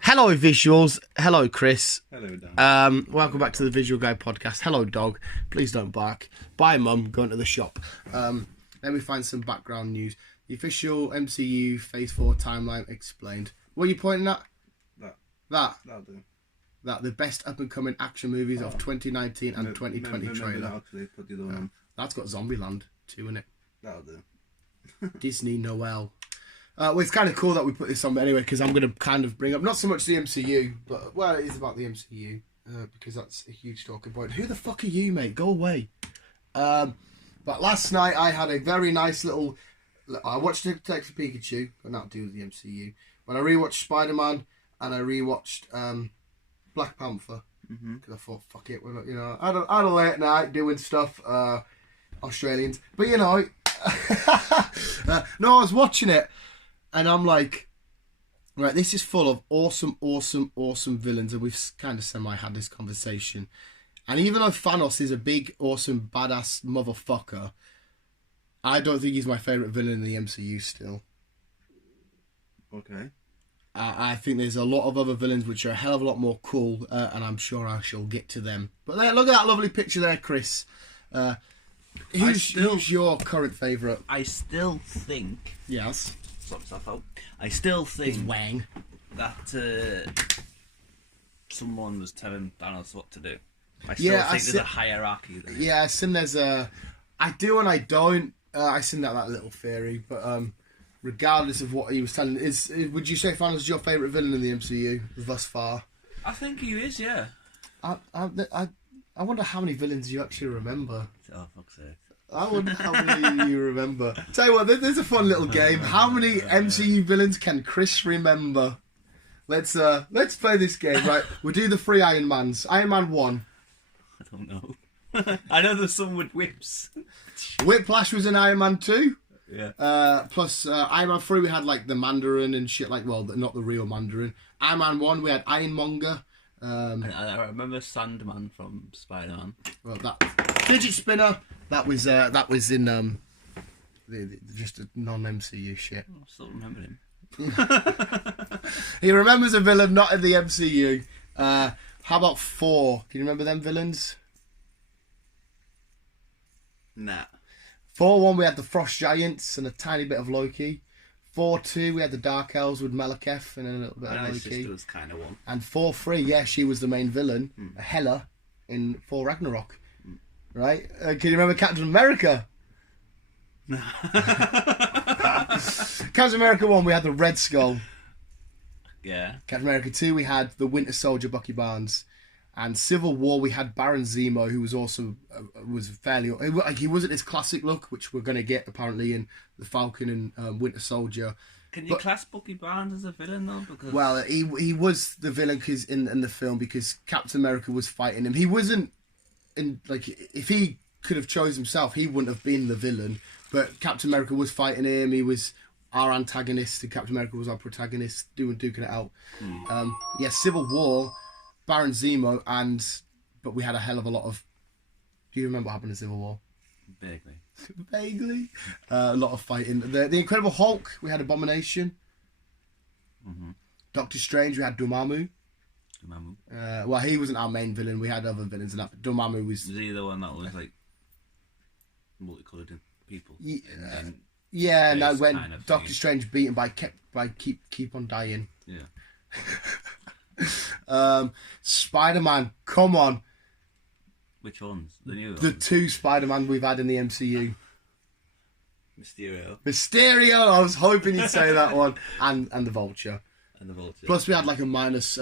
Hello, visuals. Hello, Chris. Hello, Dan. Welcome back to the Visual Guy podcast. Hello, dog. Please don't bark. Bye, mum. Going to the shop. Let me find some background news. The official MCU Phase 4 timeline explained. What are you pointing at? That'll do. That the best up-and-coming action movies of 2019 and 2020 trailer. Put the other one. That's got Zombieland too, in it. That'll do. Disney Noel. Well, it's kind of cool that we put this on anyway, because I'm going to kind of bring up not so much the MCU, but well, it is about the MCU because that's a huge talking point. Who the fuck are you, mate? Go away. But last night I had a very nice little. I watched Detective Pikachu, but not do with the MCU. But I rewatched Spider-Man and I rewatched Black Panther because I thought, fuck it, we're not, I had a late night doing stuff. Australians, but no, I was watching it. And I'm like, right, this is full of awesome villains. And we've kind of semi-had this conversation. And even though Thanos is a big, awesome, badass motherfucker, I don't think he's my favourite villain in the MCU still. Okay. I think there's a lot of other villains which are a hell of a lot more cool. And I'm sure I shall get to them. But there, look at that lovely picture there, Chris. Who's your current favourite? I still think... Yes. Sort myself out. I still think it's Wang. That someone was telling Thanos what to do. I still think there's a hierarchy there. Yeah, I assume there's a... I do and I don't. I assume that little theory, but regardless of what he was telling, would you say Thanos is your favourite villain in the MCU thus far? I think he is, yeah. I wonder how many villains you actually remember. Oh, fuck's sake. I wonder how many you remember. Tell you what, there's a fun little game. How many MCU villains can Chris remember? Let's play this game, right? We'll do the 3 Iron Mans. Iron Man 1. I don't know. I know there's some with whips. Whiplash was in Iron Man 2. Yeah. Plus Iron Man 3 we had like the Mandarin and shit, like, well, not the real Mandarin. Iron Man 1 we had Ironmonger. I remember Sandman from Spider-Man. Well, that fidget spinner that was in just a non-MCU shit. I still remember him. He remembers a villain not in the MCU. How about 4? Can you remember them villains? Nah. 4-1 we had the Frost Giants and a tiny bit of Loki. 4-2 we had the Dark Elves with Malekith and a little bit of Loki. My sister was kind of one. And 4-3, yeah, she was the main villain, Hela, in Thor Ragnarok. Right? Can you remember Captain America? Captain America 1 we had the Red Skull. Yeah. Captain America 2 we had the Winter Soldier Bucky Barnes. And Civil War we had Baron Zemo, who was also was fairly... He wasn't his classic look, which we're going to get apparently in the Falcon and Winter Soldier. Can you class Bucky Barnes as a villain though? Because... Well, he was the villain in the film because Captain America was fighting him. He wasn't if he could have chose himself, he wouldn't have been the villain. But Captain America was fighting him. He was our antagonist, and Captain America was our protagonist, duking it out. Civil War. Baron Zemo, but we had a hell of a lot of... Do you remember what happened in Civil War? Vaguely. A lot of fighting. The Incredible Hulk, we had Abomination. Doctor Strange, we had Dormammu. Well, he wasn't our main villain. We had other villains in that. But Dormammu was... Was he the one that was like multicoloured in people? Yeah, no, when kind of Doctor Strange beat him by keep on dying. Yeah. Spider-Man, come on. Which ones? The new ones? The 2 Spider-Man we've had in the MCU. Mysterio. I was hoping you'd say that one. And the Vulture. And the Vulture. Plus we had like a minus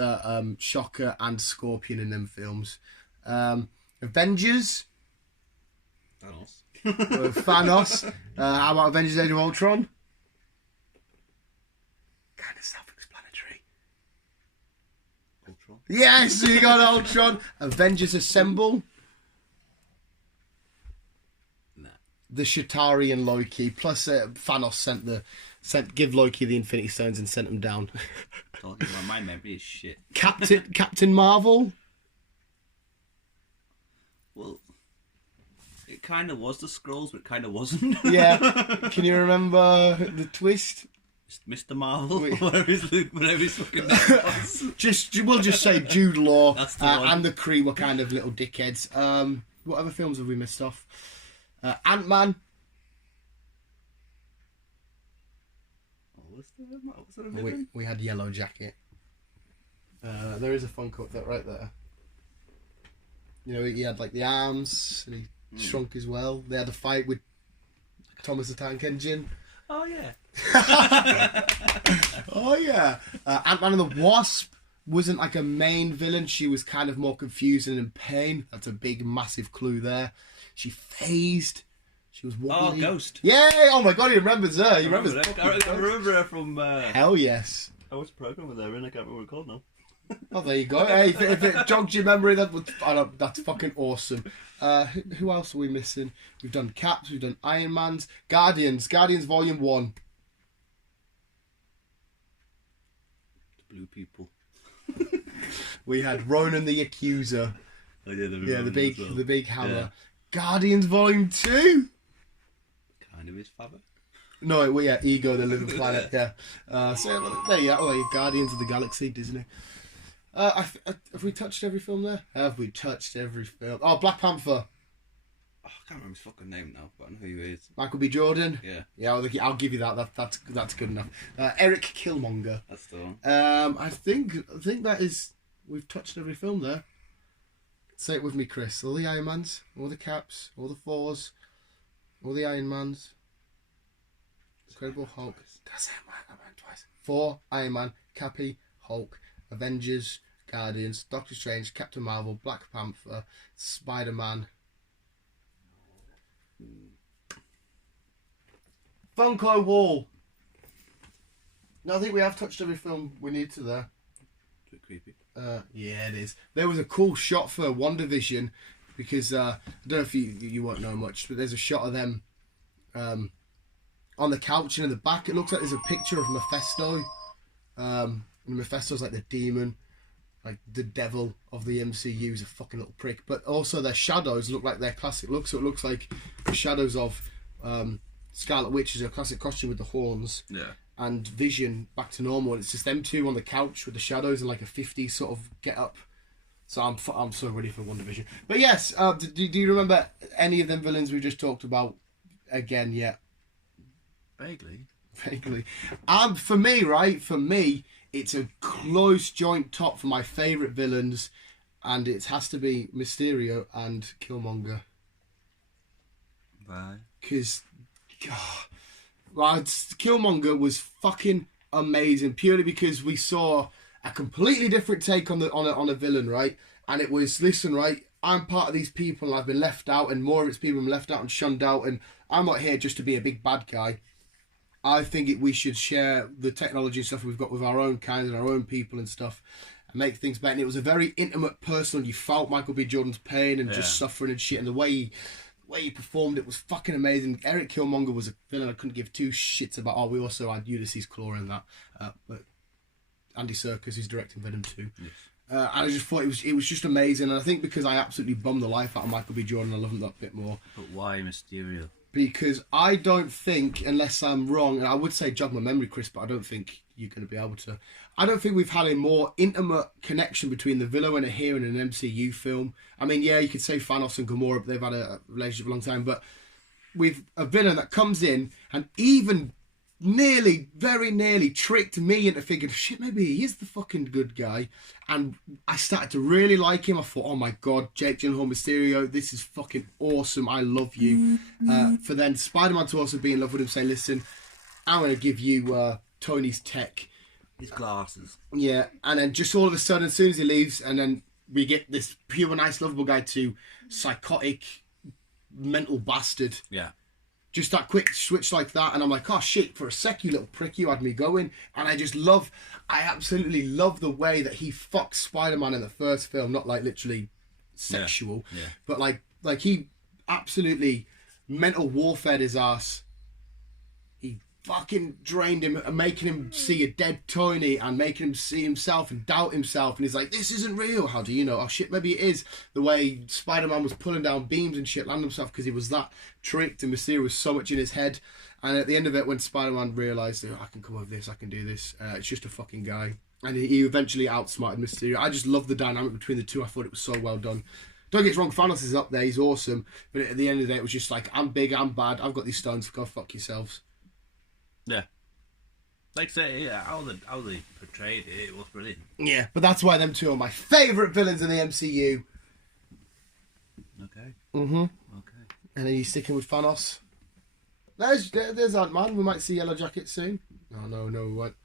Shocker and Scorpion in them films. Avengers. Thanos. How about Avengers Age of Ultron? Kind of self-explanatory. Ultron? Yes, you got Ultron. Avengers Assemble. Nah. The Chitauri and Loki. Plus Thanos give Loki the Infinity Stones and sent him down. My memory is shit. Captain Marvel. Well, It kind of was the Skrulls, but it kind of wasn't. Yeah. Can you remember the twist? Mr. Marvel, whatever his fucking name was. We'll just say Jude Law and the Kree were kind of little dickheads. What other films have we missed off? Ant-Man. Was there a villain? We had Yellow Jacket. There is a Funko that right there. You know, he had like the arms and he shrunk as well. They had a fight with Thomas the Tank Engine. Oh yeah. Oh yeah. Ant-Man and the Wasp wasn't like a main villain. She was kind of more confused and in pain. That's a big, massive clue there. She phased. She was wobbly. Oh, Ghost. Yay! Oh my god, he remembers her. He remembers. I remember her from. Hell yes. I watched a program with her in. I can't remember what it's called now. Oh, there you go. Hey, if it jogs your memory, that's fucking awesome. Who else are we missing? We've done Caps, we've done Iron Man's, Guardians Volume 1. The blue people. We had Ronan the Accuser. Oh yeah, the big hammer. Yeah. Guardians Volume 2. Kind of his father. No, yeah, Ego, the Living Planet. Yeah. So there you go. Guardians of the Galaxy, Disney. Have we touched every film there? Have we touched every film? Oh, Black Panther. Oh, I can't remember his fucking name now, but I know who he is. Michael B. Jordan. Yeah. Yeah, I'll give you that. That's good enough. Eric Killmonger. That's the one. I think that is. We've touched every film there. Say it with me, Chris. All the Iron Mans, all the Caps, all the Thors, all the Iron Mans. Incredible Hulk. That's Iron Man twice. Thor, Iron Man, Cappy, Hulk, Avengers, Guardians, Doctor Strange, Captain Marvel, Black Panther, Spider-Man. Funko Wall. No, I think we have touched every film we need to there. It's a bit creepy. Yeah, it is. There was a cool shot for WandaVision because I don't know if you won't know much, but there's a shot of them on the couch and in the back it looks like there's a picture of Mephisto. And Mephisto's like the demon, like the devil of the MCU is a fucking little prick. But also their shadows look like their classic look, so it looks like the shadows of Scarlet Witch is a classic costume with the horns. Yeah. And Vision back to normal, and it's just them two on the couch with the shadows and like a 50s sort of get up. So I'm so ready for WandaVision. But yes, do you remember any of them villains we just talked about again yet? Vaguely. For me, it's a close joint top for my favourite villains, and it has to be Mysterio and Killmonger. Why? Because Killmonger was fucking amazing, purely because we saw a completely different take on a villain, right? And it was, listen, right, I'm part of these people and I've been left out, and more of its people have been left out and shunned out, and I'm not here just to be a big bad guy. I think we should share the technology and stuff we've got with our own kind and our own people and stuff, and make things better. And it was a very intimate, personal. You felt Michael B. Jordan's pain and just suffering and shit, and the way he performed it was fucking amazing. Eric Killmonger was a villain I couldn't give two shits about. Oh, we also had Ulysses Claw in that, but Andy Serkis, who's directing Venom 2. Yes. And I just thought it was just amazing, and I think because I absolutely bummed the life out of Michael B. Jordan, I love him that bit more. But why Mysterio? Because I don't think, unless I'm wrong, and I would say jog my memory, Chris, but I don't think you're going to be able to. I don't think we've had a more intimate connection between the villain and a hero in an MCU film. I mean, yeah, you could say Thanos and Gamora, but they've had a relationship a long time. But with a villain that comes in and even very nearly tricked me into thinking, shit, maybe he is the fucking good guy. And I started to really like him. I thought, oh my God, Jake Gyllenhaal, Mysterio, this is fucking awesome. I love you. For then Spider-Man to also be in love with him, saying, listen, I'm going to give you Tony's tech. His glasses. Yeah, and then just all of a sudden, as soon as he leaves, and then we get this pure, nice, lovable guy to psychotic, mental bastard. Yeah. Just that quick switch like that, and I'm like, oh shit, for a sec, you little prick, you had me going. And I absolutely love the way that he fucked Spider-Man in the first film, not like literally sexual, but like he absolutely mental warfared his ass. He fucking drained him and making him see a dead Tony and making him see himself and doubt himself. And he's like, this isn't real. How do you know? Oh shit, maybe it is. The way Spider-Man was pulling down beams and shit, landing himself because he was that tricked and Mysterio was so much in his head. And at the end of it, when Spider-Man realised, oh, I can come over this, I can do this, it's just a fucking guy. And he eventually outsmarted Mysterio. I just love the dynamic between the two. I thought it was so well done. Don't get us wrong, Thanos is up there, he's awesome. But at the end of the day, it was just like, I'm big, I'm bad, I've got these stones, go fuck yourselves. Yeah. Like I say, yeah, how they portrayed it, it was brilliant. Yeah, but that's why them two are my favourite villains in the MCU. Okay. Mm-hmm. Okay. And then you sticking with Thanos? There's Ant-Man, we might see Yellow Jacket soon. No, we won't.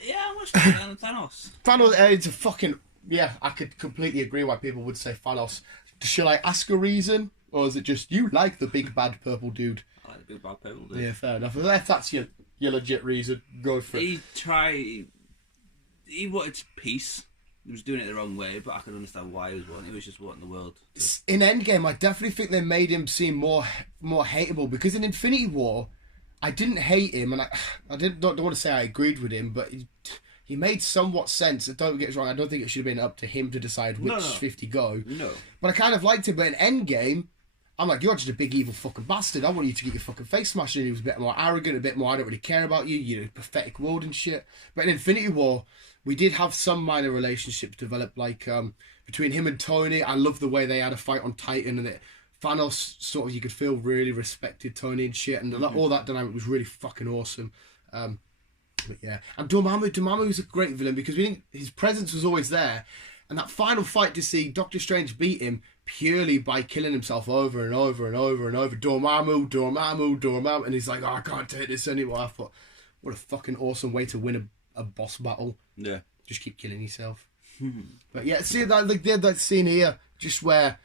Yeah, I'm still on Thanos. Thanos, it's a fucking... Yeah, I could completely agree why people would say Thanos. Shall I ask a reason? Or is it just, you like the big bad purple dude? I like the big bad purple dude. Yeah, fair enough. If that's your legit reason, go for it. He wanted peace. He was doing it the wrong way, but I could understand why he was wanting. He was just wanting the world. In Endgame, I definitely think they made him seem more hateable, because in Infinity War, I didn't hate him, and I don't want to say I agreed with him, but he made somewhat sense. Don't get us wrong, I don't think it should have been up to him to decide which 50 go. No. But I kind of liked him, but in Endgame, I'm like, you're just a big evil fucking bastard. I want you to get your fucking face smashed. And he was a bit more arrogant, a bit more, I don't really care about you, you know, pathetic world and shit. But in Infinity War, we did have some minor relationships develop, like between him and Tony. I love the way they had a fight on Titan, and Thanos, sort of, you could feel really respected Tony and shit, and all that dynamic was really fucking awesome. But yeah, and Dormammu was a great villain, because his presence was always there, and that final fight to see Doctor Strange beat him purely by killing himself over and over and over and over. Dormammu, and he's like, oh, I can't take this anymore. I thought, what a fucking awesome way to win a boss battle. Yeah, just keep killing yourself. But yeah, see that, like, they had that scene here, just where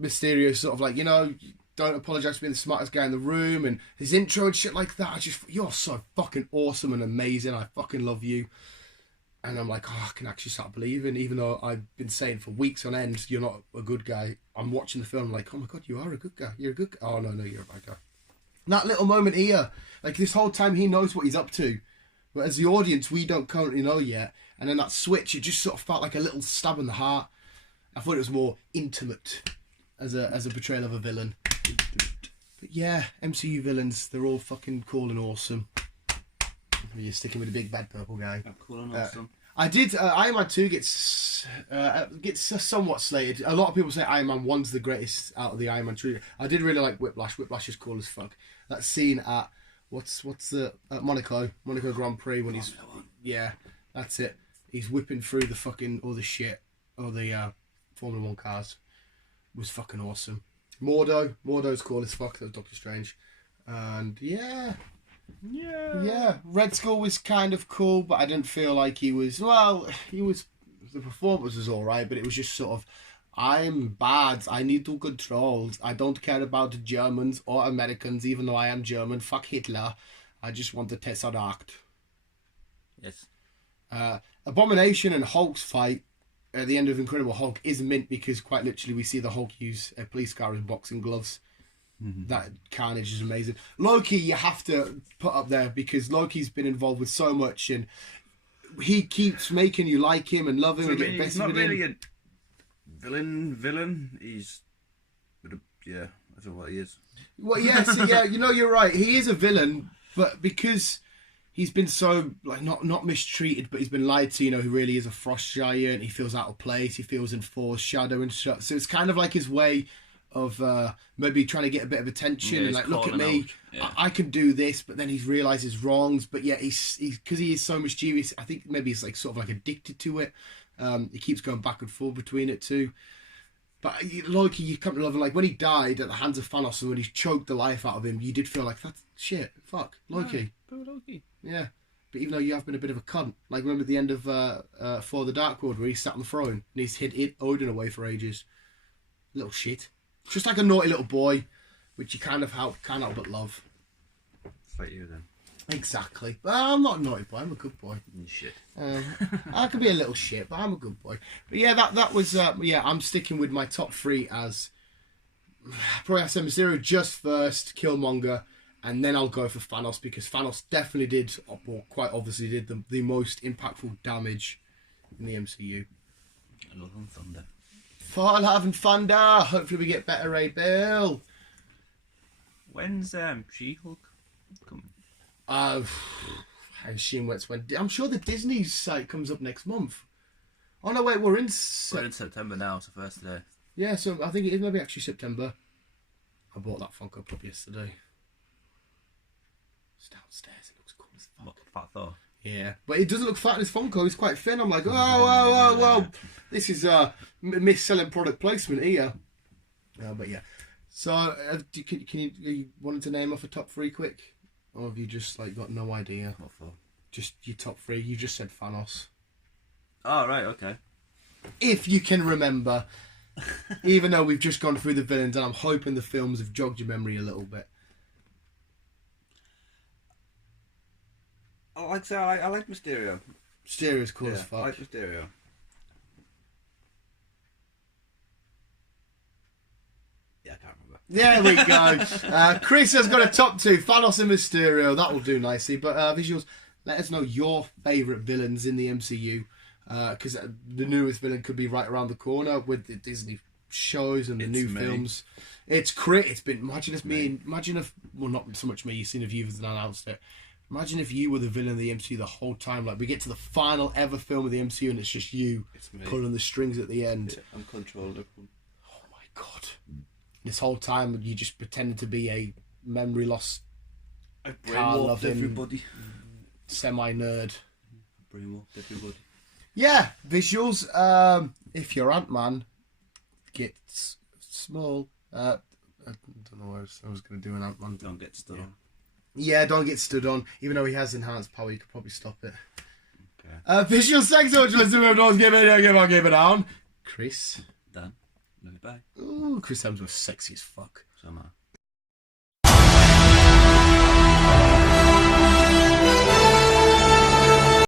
Mysterio sort of like, you know, don't apologise for being the smartest guy in the room, and his intro and shit like that. You're so fucking awesome and amazing. I fucking love you. And I'm like, oh, I can actually start believing, even though I've been saying for weeks on end, you're not a good guy. I'm watching the film like, oh my God, you are a good guy. You're a good guy. Oh, no, you're a bad guy. That little moment here, like, this whole time he knows what he's up to. But as the audience, we don't currently know yet. And then that switch, it just sort of felt like a little stab in the heart. I thought it was more intimate as a portrayal of a villain. But yeah, MCU villains, they're all fucking cool and awesome. You're sticking with the big bad purple guy. Cool and awesome. I did. Iron Man 2 gets somewhat slated. A lot of people say Iron Man 1's the greatest out of the Iron Man trilogy. I did really like Whiplash. Whiplash is cool as fuck. That scene at at Monaco Grand Prix when he's that's it. He's whipping through the fucking all the shit, all the Formula 1 cars. Was fucking awesome. Mordo's cool as fuck. That was Doctor Strange, and yeah. Red Skull was kind of cool, but I didn't feel like he was. Well, the performance was all right, but it was just sort of, I'm bad. I need to control. I don't care about the Germans or Americans, even though I am German. Fuck Hitler. I just want the Tesseract. Yes. Abomination and Hulk's fight at the end of Incredible Hulk is mint, because quite literally we see the Hulk use a police car as boxing gloves. That carnage is amazing. Loki, you have to put up there, because Loki's been involved with so much, and he keeps making you like him and love him and get he's not really a villain. He's, I don't know what he is. Well, yes, yeah, you know, you're right. He is a villain, but because he's been so, like, not mistreated, but he's been lied to. You know, he really is a frost giant. He feels out of place. He feels enforced, shadow and stuff. So it's kind of like his way of maybe trying to get a bit of attention and like, look at me, I can do this, but then he realizes wrongs. But yeah, he's because he is so mischievous. I think maybe he's like sort of like addicted to it. He keeps going back and forth between it too. But Loki, you come to love him. Like when he died at the hands of Thanos, and when he choked the life out of him, you did feel like, that's shit, fuck Loki. Loki. Yeah. But even though you have been a bit of a cunt, like remember at the end of For the Dark World, where he sat on the throne and he's hid Odin away for ages. Little shit. Just like a naughty little boy, which you can't help but love. It's like you then. Exactly. But I'm not a naughty boy. I'm a good boy. Shit. I could be a little shit, but I'm a good boy. But yeah, that was I'm sticking with my top three as probably have to say Mysterio just first, Killmonger, and then I'll go for Thanos because Thanos definitely did, or quite obviously did, the most impactful damage in the MCU. I love Thunder. Thor, Love and Thunder. Hopefully we get better, Ray Bill. When's She-Hulk coming? I'm sure the Disney site comes up next month. Oh no, wait, we're in September now, so first day. Yeah, so I think it is maybe actually September. I bought that Funko Pop yesterday. It's downstairs. It looks cool as fuck. What, Fat Thor? Yeah, but it doesn't look fat in his Funko. It's quite thin. I'm like, whoa. This is mis-selling product placement here. But yeah. So, can you wanted to name off a top 3 quick? Or have you just like got no idea? What for? Just your top 3. You just said Thanos. Oh, right, okay. If you can remember. Even though we've just gone through the villains, and I'm hoping the films have jogged your memory a little bit. I like Mysterio. Mysterio's cool as fuck. I like Mysterio. Yeah, I can't remember. There we go. Chris has got a top 2, Thanos and Mysterio. That will do nicely. But visuals, let us know your favourite villains in the MCU. Because the newest villain could be right around the corner with the Disney shows and the new films. It's great. It's been, imagine if, well, not so much me, you've seen if you've announced it. Imagine if you were the villain of the MCU the whole time. Like, we get to the final ever film of the MCU and it's just you pulling the strings at the end. Yeah, I'm controlling everyone. Oh my god. This whole time you just pretended to be a memory loss, brainwashed everybody. Semi-nerd. Brainwashed everybody. Yeah, visuals. If your Ant-Man gets small, I don't know what I was going to do an Ant-Man. Don't get stood on. Yeah, don't get stood on. Even though he has enhanced power, you could probably stop it. Okay. Visual sex, so just give it on. Chris. Done. Bye. Ooh, Chris Hemsworth's sexy as fuck. So am I.